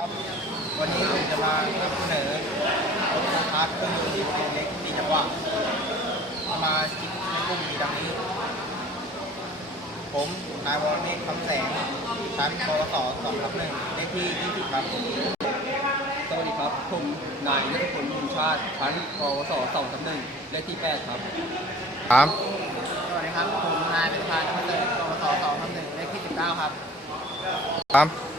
ครับวันนี้ผมจะมานำเสนอรถโกคาร์ทเครื่องยนต์ดีเซลเล็กสี่จังหวะสมาชิกในกลุ่มมีดังนี้ ผมนายวรเมฆคำแสงชั้นปวสสองรับหนึ่งเลขที่ 20 ครับ สวัสดีครับ ผมนายนัทพลบุญชาติชั้นปวสสองทับหนึ่งเลขที่แปดครับครับ สวัสดีครับ ผมนายเป็นพานพัฒน์ปวสสองทับหนึ่งเลขที่สิบเก้าครับ ครับสวัส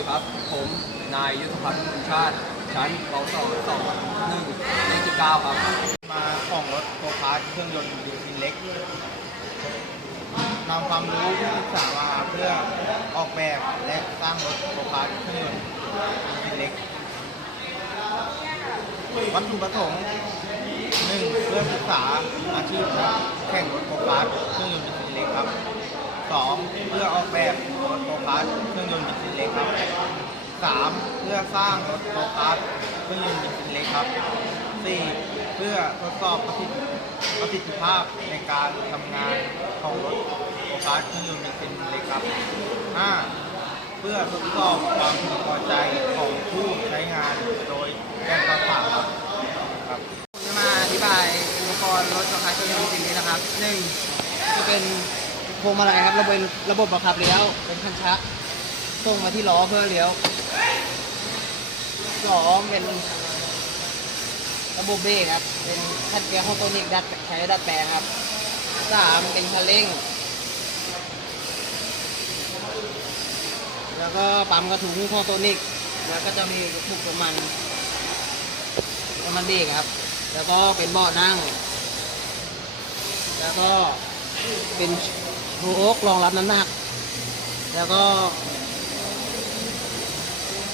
ดีครับ ผมนายยุทธพัฒน์บุญชาติ ชั้นปวสสองทับหนึ่งเลขที่เก้าครับ มาของรถโกคาร์ทเครื่องยนต์ดีเซลเล็กนำความรู้ที่ศึกษามาเพื่อออกแบบและสร้างรถโกคาร์ทเครื่องยนต์ดีเซลเล็ก วัตถุประสงค์หนึ่งเพื่อศึกษาอาชีพแข่งรถโกคาร์ทเครื่องยนต์ 2. เพื่อออกแบบรถโฟกัสเครื่องยนต์บิดซินเล็กครับ 3. เพื่อสร้างรถโฟกัสเครื่องยนต์บิดซินเล็กครับ 4. เพื่อทดสอบประสิทธิธภาพในการทำงานของรถโฟกัสเครื่องยนต์บิดซินเล็กครับ 5. เพื่อทดสอบความพึงพอใจของผู้ใช้งานโดยแจ้งคำสั่งครับจะมาอธิบายอุปกรณ์รถโฟกัสเครื่องยนต์บิดซินเล็กนะครับ 1. จะเป็น พวงมาลัยครับระบบระบบบังคับเลี้ยวเป็นคันชักส่งมาที่ล้อเพื่อเลี้ยวสองเป็นระบบเบรกครับ เป็นคันเกียร์โฮโตนิกดัดใช้ดัดแปลงครับสามเป็นคันเร่ง แล้วก็ปั๊มกระถุงโฮโตนิกแล้วก็จะมีลูกน้ำมันน้ำมันเบรกครับ แล้วก็เป็นเบาะนั่ง แล้วก็เป็น โชครองรับน้ำหนัก แล้วก็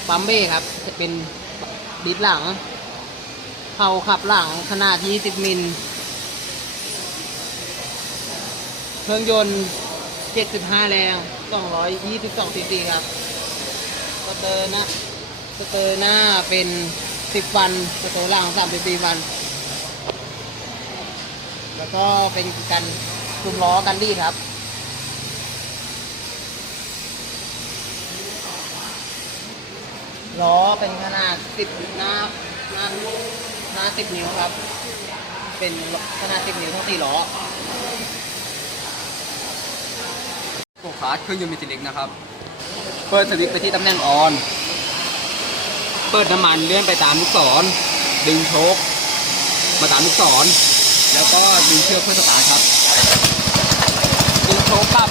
ปั๊มเบรครับ จะเป็นดิสหลังเผาขับหลังขนาด 20 มิล เครื่องยนต์ 75 แรง 222ซีซีครับสเตอร์หนะสเตอร์หน้าเป็น 10ฟันสเตอร์หลัง34ฟัน แล้วก็เป็นกันคุมล้อกันดีครับ ล้อเป็นขนาด 10 หน้าหน้าหน้า 10 นิ้วครับ เป็นขนาด 10 นิ้วทั้ง4ล้อโกคาร์ทเครื่องยนต์มิติเล็กนะครับ เปิดสวิตช์ไปที่ตำแหน่งออน เปิดน้ำมันเลื่อนไปตามลูกศร ดึงโชคมาตามลูกศร แล้วก็ดึงเชือกเพื่อสตาร์ทครับ ดึงโชคกลับ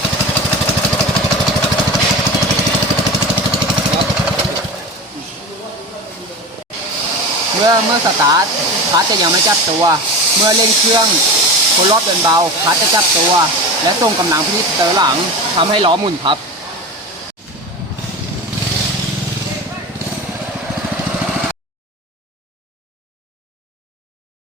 เมื่อเมื่อสตาร์ทคลัตช์จะยังไม่จับตัว เมื่อเร่งเครื่องคนรอบเดินเบาคลัตช์จะจับตัว และส่งกำลังพิที่เตอร์หลังทำให้ล้อหมุนครับ